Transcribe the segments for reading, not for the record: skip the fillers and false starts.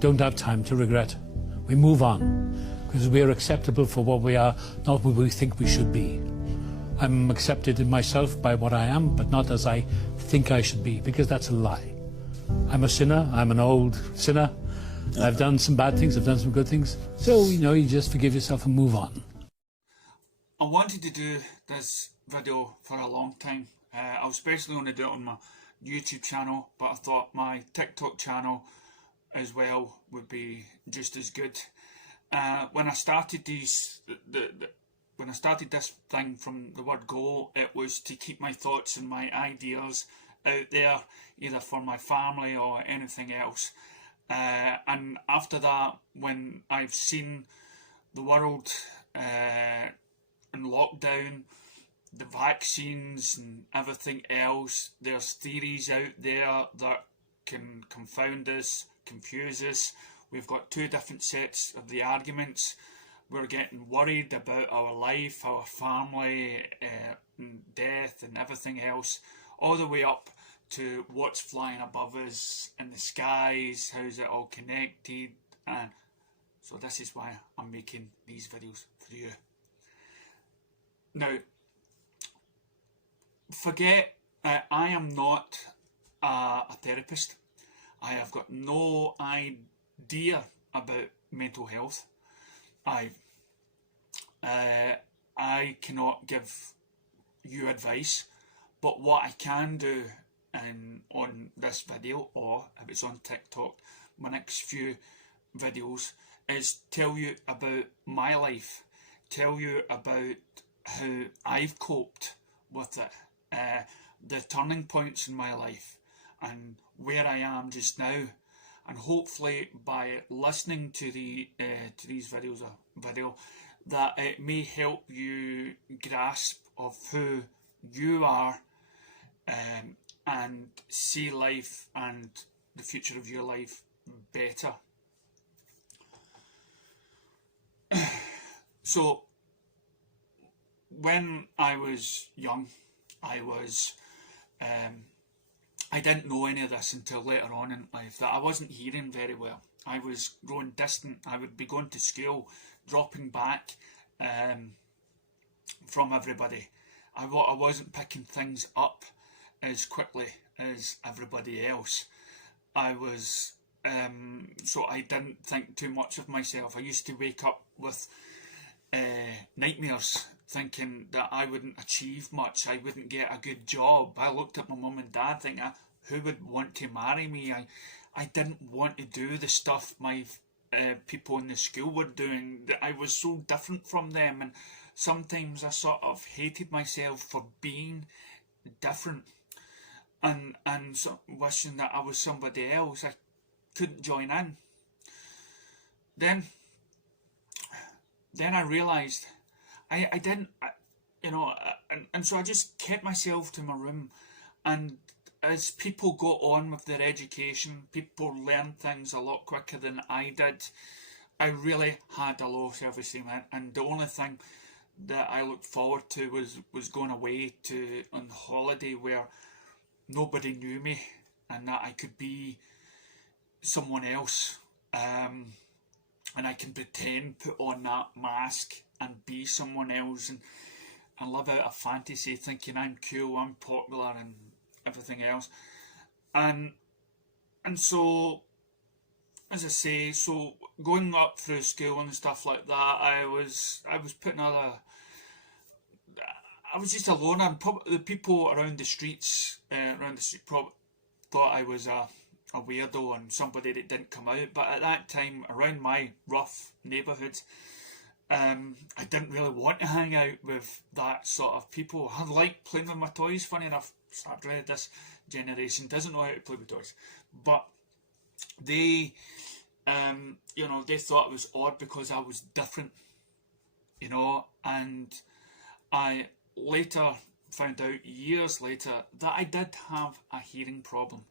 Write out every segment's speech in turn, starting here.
don't have time to regret. We move on because we are acceptable for what we are, not what we think we should be. I'm accepted in myself by what I am, but not as I think I should be, because that's a lie. I'm a sinner. I'm an old sinner. I've done some bad things. I've done some good things. So, you just forgive yourself and move on. I wanted to do this video for a long time. I was especially going to do it on my YouTube channel, but I thought my TikTok channel as well would be just as good. When I started when I started this thing from the word go, it was to keep my thoughts and my ideas out there, either for my family or anything else. And after that, when I've seen the world in lockdown, the vaccines and everything else, there's theories out there that can confound us, confuse us. We've got two different sets of the arguments. We're getting worried about our life, our family, death and everything else, all the way up to what's flying above us in the skies, how's it all connected. And so this is why I'm making these videos for you. Now, forget, I am not a therapist. I have got no idea about mental health. I cannot give you advice, but what I can do on this video, or if it's on TikTok, my next few videos, is tell you about my life, tell you about how I've coped with it, the turning points in my life, and where I am just now. And hopefully by listening to these videos, that it may help you grasp of who you are, and see life and the future of your life better. So, when I was young, I didn't know any of this until later on in life, that I wasn't hearing very well. I was growing distant. I would be going to school, dropping back from everybody. I wasn't picking things up as quickly as everybody else. I was, so I didn't think too much of myself. I used to wake up with nightmares, thinking that I wouldn't achieve much, I wouldn't get a good job. I looked at my mum and dad thinking, who would want to marry me? I didn't want to do the stuff my people in the school were doing. I was so different from them, and sometimes I sort of hated myself for being different, and so wishing that I was somebody else. I couldn't join in. Then I realised I didn't, and so I just kept myself to my room. And as people go on with their education, people learn things a lot quicker than I did. I really had a low self-esteem, and the only thing that I looked forward to was going away on holiday where nobody knew me and that I could be someone else, and I can pretend, put on that mask and be someone else, and live out a fantasy thinking I'm cool, I'm popular and everything else. And so, as I say, so going up through school and stuff like that, I was putting I was just alone, and the people around the streets, probably thought I was a weirdo and somebody that didn't come out. But at that time, around my rough neighbourhood, I didn't really want to hang out with that sort of people. I like playing with my toys. Funny enough, sadly, this generation doesn't know how to play with toys. But they, they thought it was odd because I was different, and I later found out, years later, that I did have a hearing problem.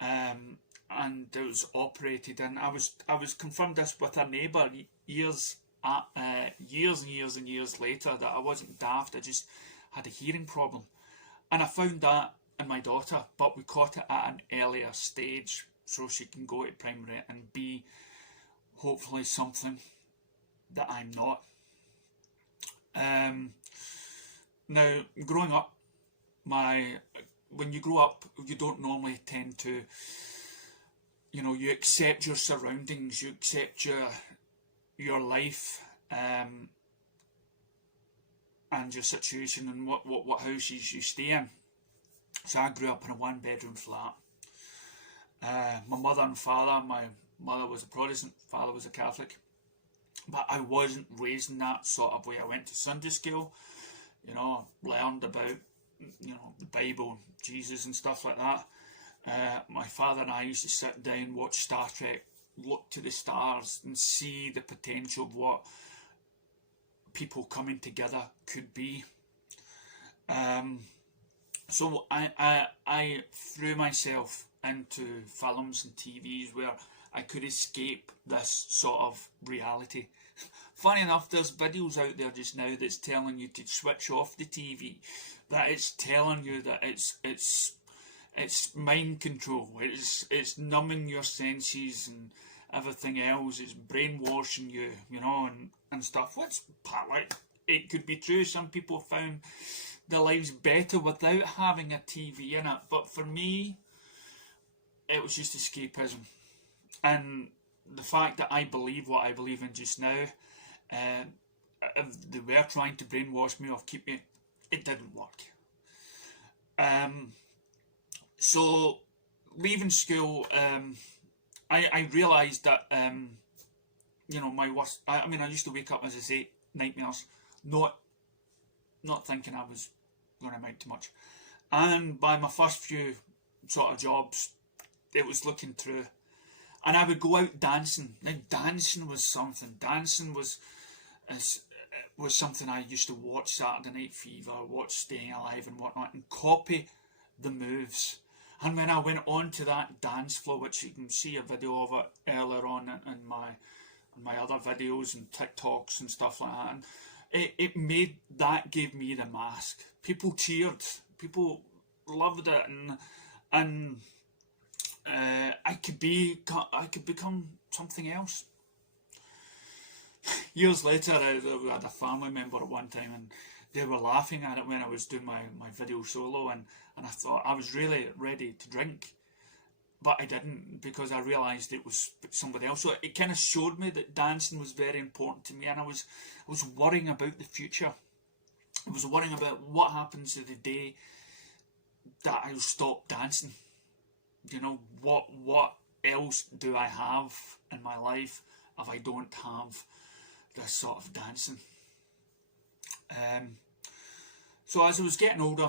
And it was operated, and I was confirmed this with a neighbour years and years later, that I wasn't daft, I just had a hearing problem. And I found that in my daughter, but we caught it at an earlier stage. so she can go to primary and be hopefully something that I'm not. Now, growing up, when you grow up, you don't normally tend to, you accept your surroundings, you accept your life, and your situation and what houses you stay in. So I grew up in a 1-bedroom flat. My mother and father, my mother was a Protestant, father was a Catholic, but I wasn't raised in that sort of way. I went to Sunday school, learned about, the Bible, Jesus and stuff like that. My father and I used to sit down, watch Star Trek, look to the stars and see the potential of what people coming together could be. So I threw myself into films and TVs where I could escape this sort of reality. Funny enough, there's videos out there just now that's telling you to switch off the TV, that it's telling you that it's mind control, it's numbing your senses and everything else, it's brainwashing you, and stuff, which partly it could be true. Some people found their lives better without having a TV in it, but for me, it was just escapism. And the fact that I believe what I believe in just now, if they were trying to brainwash me or keep me, it didn't work. So leaving school, I realised that my worst. I used to wake up, as I say, nightmares, not thinking I was going to amount to much. And by my first few sort of jobs, it was looking through, and I would go out dancing. Now, dancing was something. Dancing was something I used to watch Saturday Night Fever, watch Staying Alive and whatnot, and copy the moves. And when I went on to that dance floor, which you can see a video of it earlier on in my other videos and TikToks and stuff like that, and it gave me the mask. People cheered, people loved it, and I could become something else. Years later, I had a family member at one time, and they were laughing at it when I was doing my video solo, and I thought I was really ready to drink, but I didn't, because I realised it was somebody else. So it kind of showed me that dancing was very important to me, and I was worrying about the future. I was worrying about what happens to the day that I'll stop dancing. What else do I have in my life if I don't have this sort of dancing? So as I was getting older,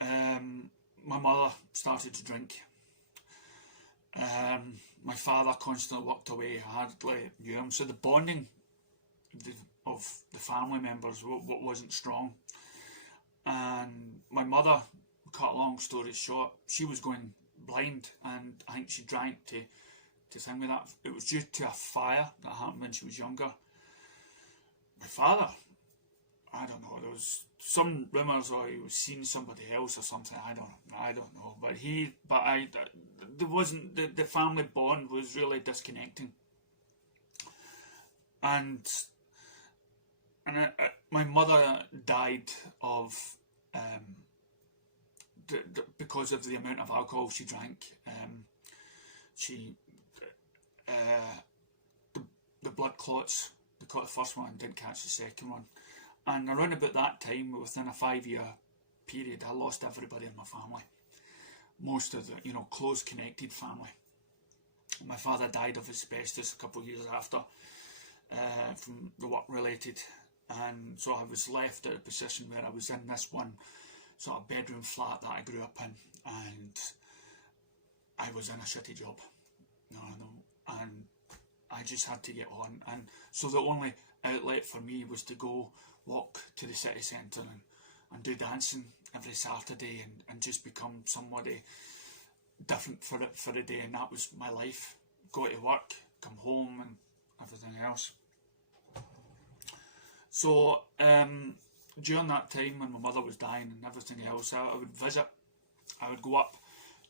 my mother started to drink. My father constantly walked away, hardly knew him. So the bonding of the family members wasn't strong. And my mother, cut a long story short, she was going blind, and I think she drank to thing with that. It was due to a fire that happened when she was younger. My father, I don't know, there was some rumours or he was seeing somebody else or something, I don't know, but there wasn't, the family bond was really disconnecting. And my mother died of because of the amount of alcohol she drank. The blood clots, they caught the first one and didn't catch the second one. And around about that time, within a 5-year period, I lost everybody in my family. Most of the, close connected family. My father died of asbestos a couple of years after, from the work related. And so I was left at a position where I was in this one sort of bedroom flat that I grew up in, and I was in a shitty job. And I just had to get on. And so the only outlet for me was to go walk to the city centre and do dancing every Saturday and just become somebody different for the day. And that was my life. Go to work, come home, and everything else. So during that time when my mother was dying and everything else, I would visit. I would go up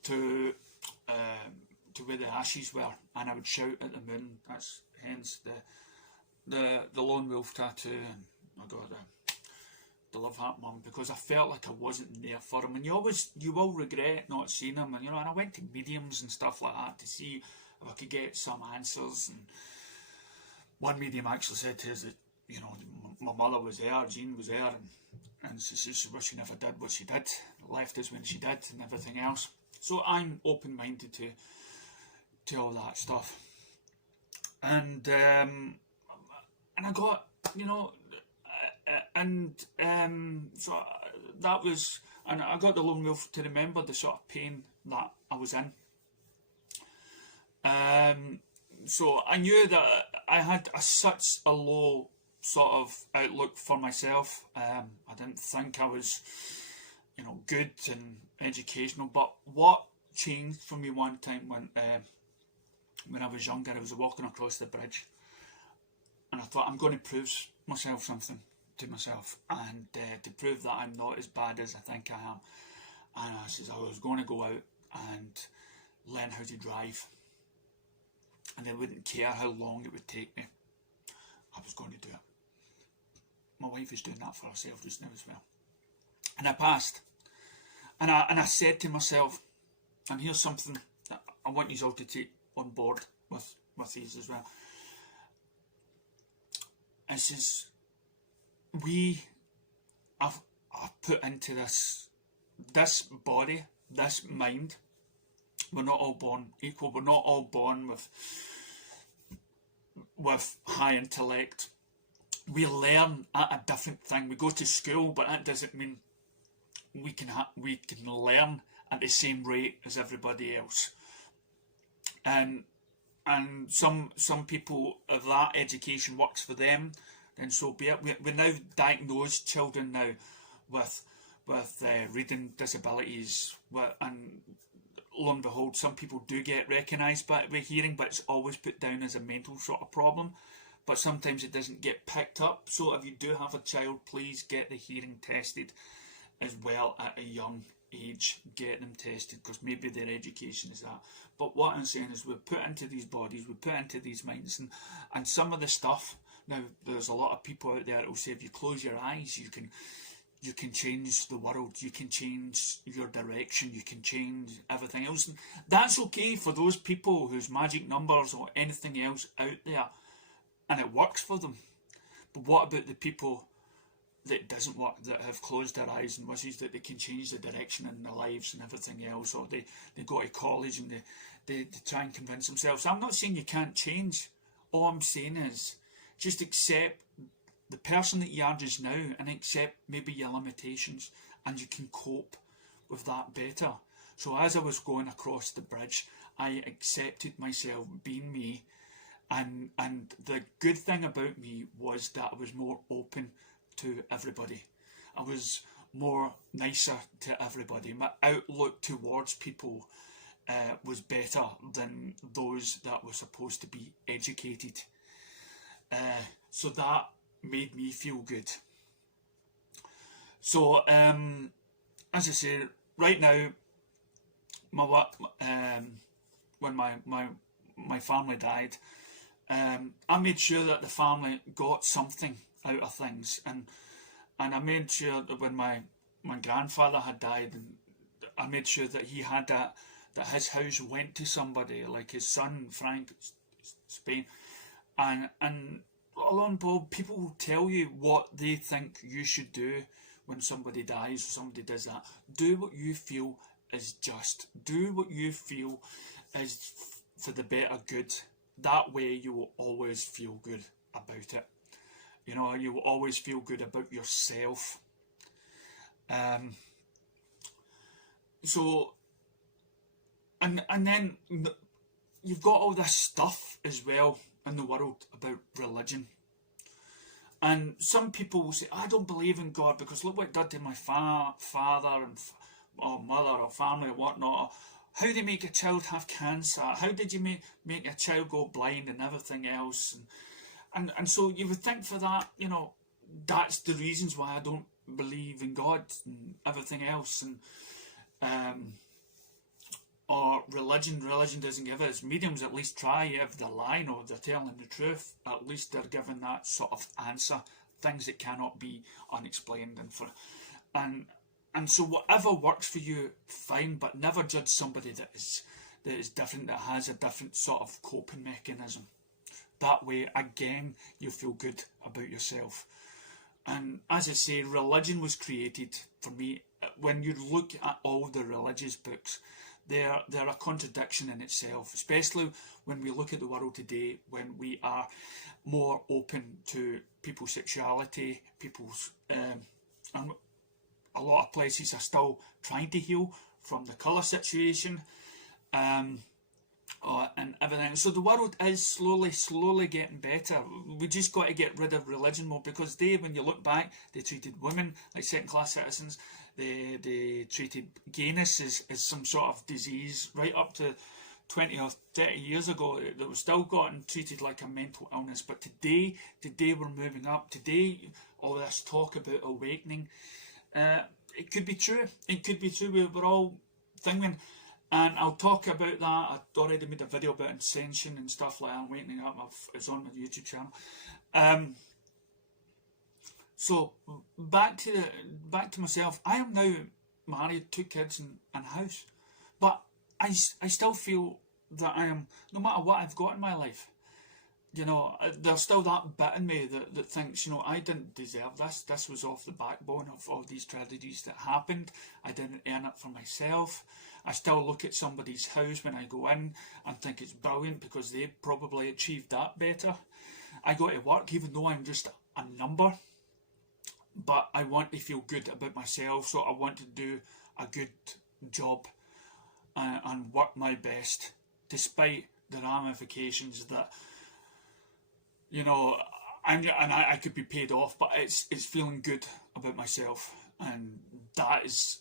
to to where the ashes were, and I would shout at the moon. That's hence the lone wolf tattoo, and I got the Love Heart Mum, because I felt like I wasn't there for him. And you will regret not seeing him. And and I went to mediums and stuff like that to see if I could get some answers. And one medium actually said to us that my mother was there, Jean was there, and she wished she never did what she did, left us when she did, and everything else. So I'm open-minded to all that stuff. And I got, so that was, and I got the lone wolf to remember the sort of pain that I was in. So I knew that I had such a low sort of outlook for myself. I didn't think I was, good and educational. But what changed for me one time when I was younger, I was walking across the bridge, and I thought, I'm going to prove myself something to myself, and to prove that I'm not as bad as I think I am. And I says I was going to go out and learn how to drive, and I wouldn't care how long it would take me. I was going to do it. My wife is doing that for herself just now as well. And I passed. And I said to myself, and here's something that I want you all to take on board with these as well. I says, I've put into this body, this mind. We're not all born equal. We're not all born with high intellect. We learn at a different thing. We go to school, but that doesn't mean we can learn at the same rate as everybody else. And some people, if that education works for them, then so be it. We now diagnose children now with reading disabilities, and lo and behold, some people do get recognised with hearing, but it's always put down as a mental sort of problem. But sometimes it doesn't get picked up. So if you do have a child, please get the hearing tested as well at a young age. Get them tested, because maybe their education is that. But what I'm saying is, we put into these bodies, we put into these minds, and some of the stuff. Now, there's a lot of people out there that will say, if you close your eyes, you can change the world, you can change your direction, you can change everything else. And that's okay for those people whose magic numbers or anything else out there, and it works for them. But what about the people that it doesn't work, that have closed their eyes and wishes that they can change the direction in their lives and everything else, or they go to college and they try and convince themselves? I'm not saying you can't change. All I'm saying is, just accept the person that you are just now, and accept maybe your limitations, and you can cope with that better. So as I was going across the bridge, I accepted myself being me, and the good thing about me was that I was more open to everybody. I was more nicer to everybody. My outlook towards people was better than those that were supposed to be educated. So that made me feel good. So as I say, right now, when my family died, I made sure that the family got something out of things, and I made sure that when my grandfather had died, and I made sure that he had that his house went to somebody, like his son Frank Spain, and lo and behold, people will tell you what they think you should do when somebody dies or somebody does that. Do what you feel is just. Do what you feel is for the better good. That way you will always feel good about it. You will always feel good about yourself. So, and then you've got all this stuff as well in the world about religion. And some people will say, I don't believe in God because look what it did to my father and or mother or family or whatnot. How they make a child have cancer? How did you make a child go blind and everything else? And so you would think for that, that's the reasons why I don't believe in God and everything else. or religion doesn't give us. Mediums at least try. If they're lying or they're telling the truth, at least they're giving that sort of answer, things that cannot be unexplained. And so whatever works for you, fine, but never judge somebody that is different, that has a different sort of coping mechanism. That way, again, you feel good about yourself. And as I say, religion was created for me. When you look at all the religious books, they're a contradiction in itself, especially when we look at the world today, when we are more open to people's sexuality, people's and a lot of places are still trying to heal from the colour situation, and everything. So the world is slowly getting better. We just got to get rid of religion more, because when you look back, they treated women like second-class citizens. They treated gayness as some sort of disease right up to 20 or 30 years ago. That was still gotten treated like a mental illness. But today we're moving up. Today, all this talk about awakening, it could be true. It could be true. We're all thinking. And I'll talk about that. I've already made a video about ascension and stuff like that. Awakening up. It's on my YouTube channel. So back to myself. I am now married, 2 kids and a house, but I still feel that I am, no matter what I've got in my life, you know, there's still that bit in me that thinks, you know, I didn't deserve this. This was off the backbone of all these tragedies that happened. I didn't earn it for myself. I still look at somebody's house when I go in and think it's brilliant because they probably achieved that better. I go to work even though I'm just a number, but I want to feel good about myself, so I want to do a good job and work my best, despite the ramifications that, you know, I could be paid off, but it's feeling good about myself, and that is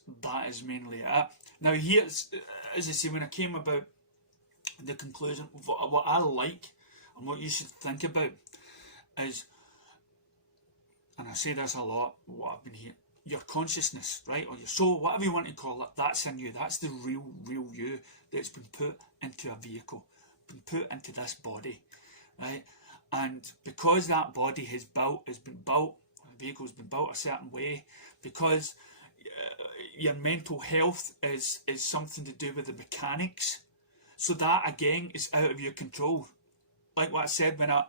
mainly it. Now here's, as I say, when I came about the conclusion, what I like and what you should think about is, and I say this a lot, what I've been here, your consciousness, right, or your soul, whatever you want to call it, that's in you. That's the real you that's been put into a vehicle, been put into this body, right? And because that body has been built, the vehicle's been built a certain way, because your mental health is something to do with the mechanics. So that again is out of your control. Like what I said when I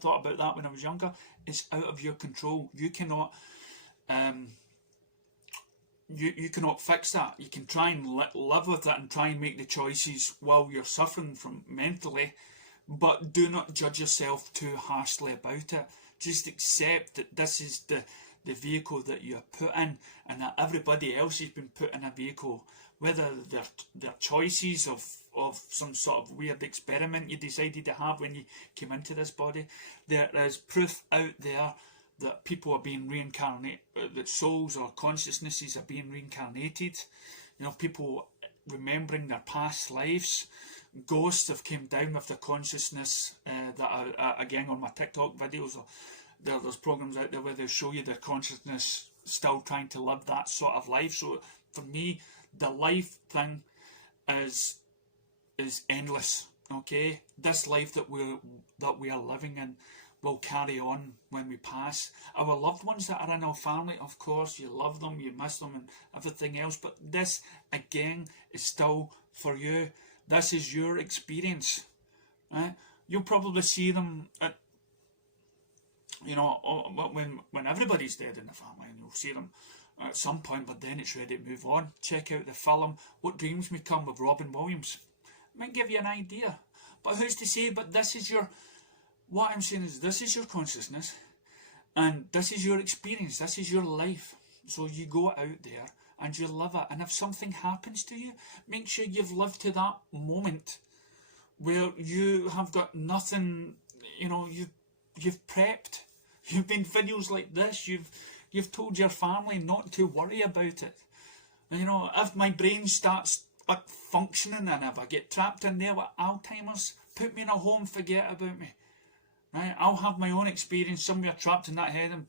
thought about that when I was younger, it's out of your control. You cannot you cannot fix that. You can try and live with it and try and make the choices while you're suffering from mentally, but do not judge yourself too harshly about it. Just accept that this is the vehicle that you're put in, and that everybody else has been put in a vehicle, whether their choices of some sort of weird experiment you decided to have when you came into this body. There is proof out there that people are being reincarnated, that souls or consciousnesses are being reincarnated. You know, people remembering their past lives. Ghosts have came down with their consciousness that are, again, on my TikTok videos, or there's programs out there where they show you their consciousness still trying to live that sort of life. So for me, the life thing is endless. Okay, this life that we are living in will carry on when we pass. Our loved ones that are in our family, of course, you love them, you miss them and everything else, but this again is still for you. This is your experience, right? You'll probably see them at, you know, when everybody's dead in the family, and you'll see them at some point, but then it's ready to move on. Check out the film What Dreams May Come with Robin Williams. It might give you an idea, but who's to say? But this is what I'm saying is, this is your consciousness, and this is your experience, this is your life. So you go out there and you live it, and if something happens to you, make sure you've lived to that moment where you have got nothing, you know, you've prepped, you've made videos like this, you've told your family not to worry about it. And, you know, if my brain starts functioning, and if I get trapped in there with Alzheimer's, put me in a home, forget about me. Right? I'll have my own experience somewhere trapped in that head and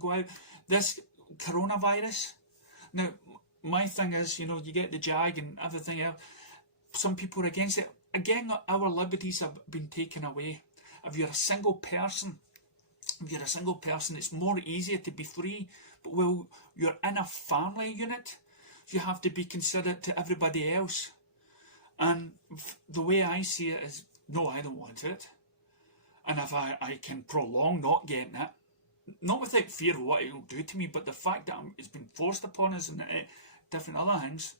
go out. This coronavirus, now my thing is, you know, you get the jag and everything else. some people are against it. Again, our liberties have been taken away. If you're a single person, it's more easier to be free. But well, you're in a family unit, you have to be considerate to everybody else. And the way I see it is, no, I don't want it. And if I can prolong not getting it, not without fear of what it will do to me, but the fact that it's been forced upon us and different other things.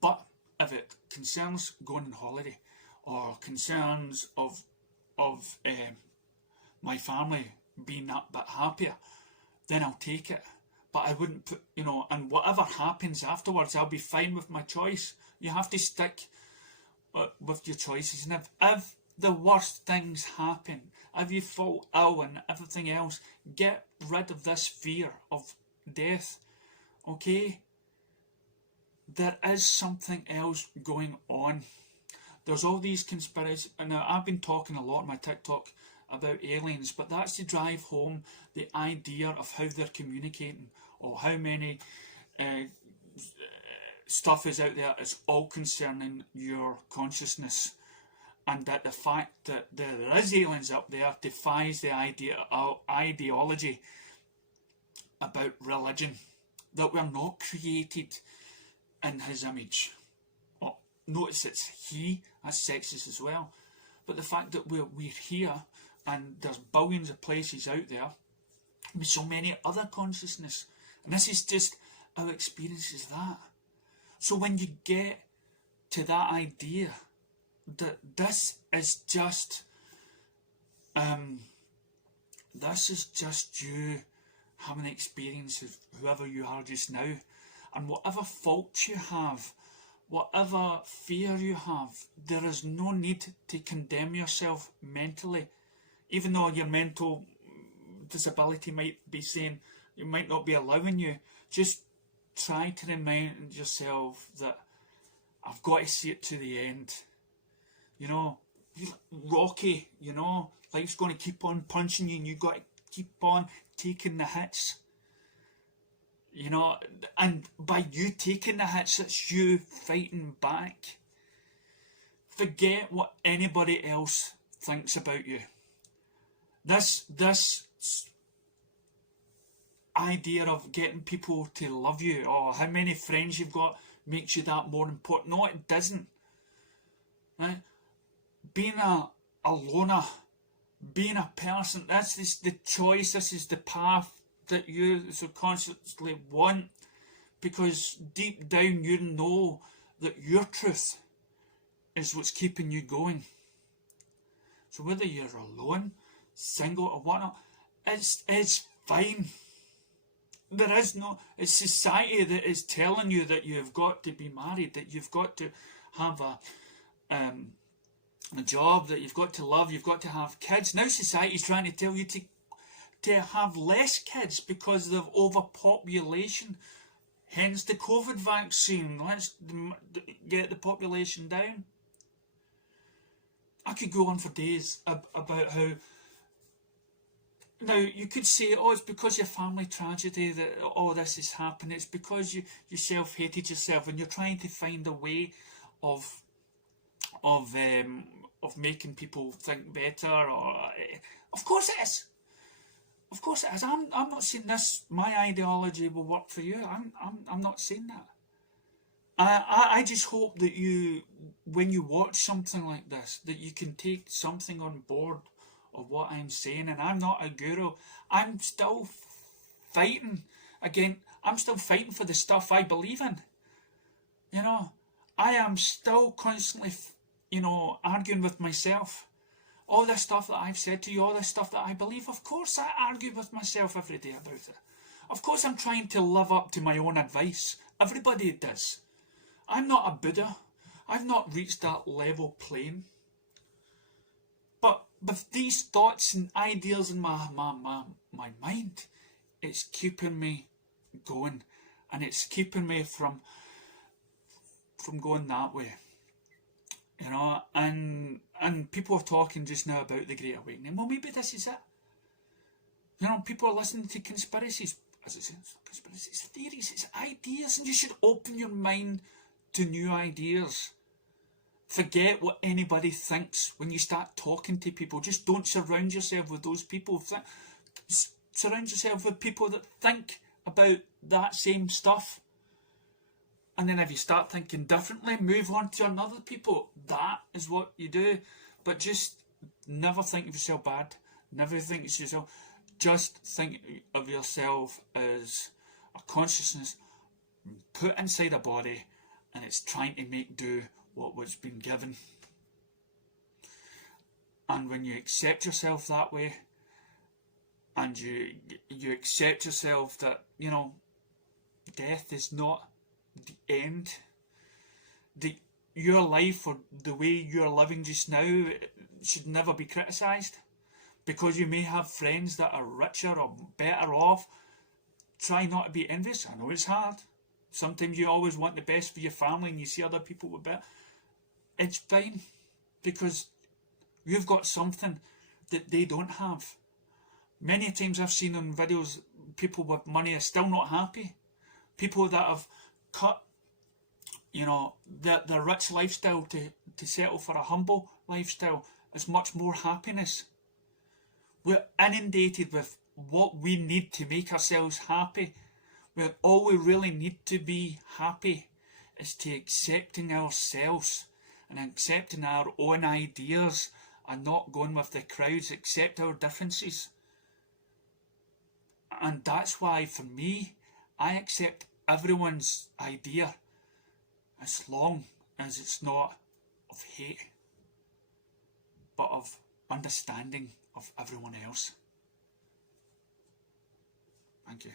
But if it concerns going on holiday or concerns of my family being that bit happier, then I'll take it. But I wouldn't put, and whatever happens afterwards, I'll be fine with my choice. You have to stick with your choices. And if the worst things happen, if you fall ill and everything else, get rid of this fear of death, okay? There is something else going on. There's all these conspiracies. Now, I've been talking a lot on my TikTok about aliens, but that's to drive home the idea of how they're communicating, or how many stuff is out there. It's all concerning your consciousness, and that the fact that there is aliens up there defies the ideology about religion, that we're not created in his image. Oh, notice it's he, that's sexist as well. But the fact that we're here, and there's billions of places out there with so many other consciousness, and this is just our experience is that. So when you get to that idea that this is just you having an experience of whoever you are just now, and whatever faults you have, whatever fear you have, there is no need to condemn yourself mentally, even though your mental disability might be saying it might not be allowing you. Just try to remind yourself that I've got to see it to the end. Rocky, life's going to keep on punching you, and you've got to keep on taking the hits. And by you taking the hits, it's you fighting back. Forget what anybody else thinks about you. This idea of getting people to love you, or how many friends you've got, makes you that more important. No, it doesn't. Right? Being a loner, being a person, this is the choice, this is the path that you subconsciously want, because deep down you know that your truth is what's keeping you going. So whether you're alone, single or whatnot, it's fine. There is no, it's society that is telling you that you've got to be married, that you've got to have a job, that you've got to love, you've got to have kids. Now society's trying to tell you to have less kids because of overpopulation. Hence the COVID vaccine. Let's get the population down. I could go on for days about how. Now, you could say, it's because your family tragedy that all this has happened. It's because you self-hated yourself, and you're trying to find a way of making people think better. Or of course it is. Of course it is. I'm not saying this. My ideology will work for you. I'm not saying that. I just hope that you, when you watch something like this, that you can take something on board of what I'm saying. And I'm not a guru. I'm still fighting. Again, I'm still fighting for the stuff I believe in. I am still constantly, arguing with myself. All this stuff that I've said to you, all this stuff that I believe, of course I argue with myself every day about it. Of course I'm trying to live up to my own advice. Everybody does. I'm not a Buddha. I've not reached that level plane. But with these thoughts and ideas in my mind, it's keeping me going. And it's keeping me from going that way. And people are talking just now about the Great Awakening. Well, maybe this is it. People are listening to conspiracies. As I say, it's not conspiracies, it's theories, it's ideas, and you should open your mind to new ideas. Forget what anybody thinks when you start talking to people. Just don't surround yourself with those people. Surround yourself with people that think about that same stuff. And then if you start thinking differently, move on to another people. That is what you do. But just never think of yourself bad. Never think of yourself. Just think of yourself as a consciousness put inside a body, and it's trying to make do what was been given. And when you accept yourself that way, and you accept yourself that, you know, death is not the end. Your life or the way you're living just now should never be criticised. Because you may have friends that are richer or better off. Try not to be envious. I know it's hard. Sometimes you always want the best for your family and you see other people with better. It's fine. Because you've got something that they don't have. Many times I've seen on videos, people with money are still not happy. People that have cut, you know, their rich lifestyle to settle for a humble lifestyle is much more happiness. We're inundated with what we need to make ourselves happy. Where all we really need to be happy is to accepting ourselves and accepting our own ideas and not going with the crowds, accept our differences. And that's why, for me, I accept everyone's idea as long as it's not of hate, but of understanding of everyone else. Thank you.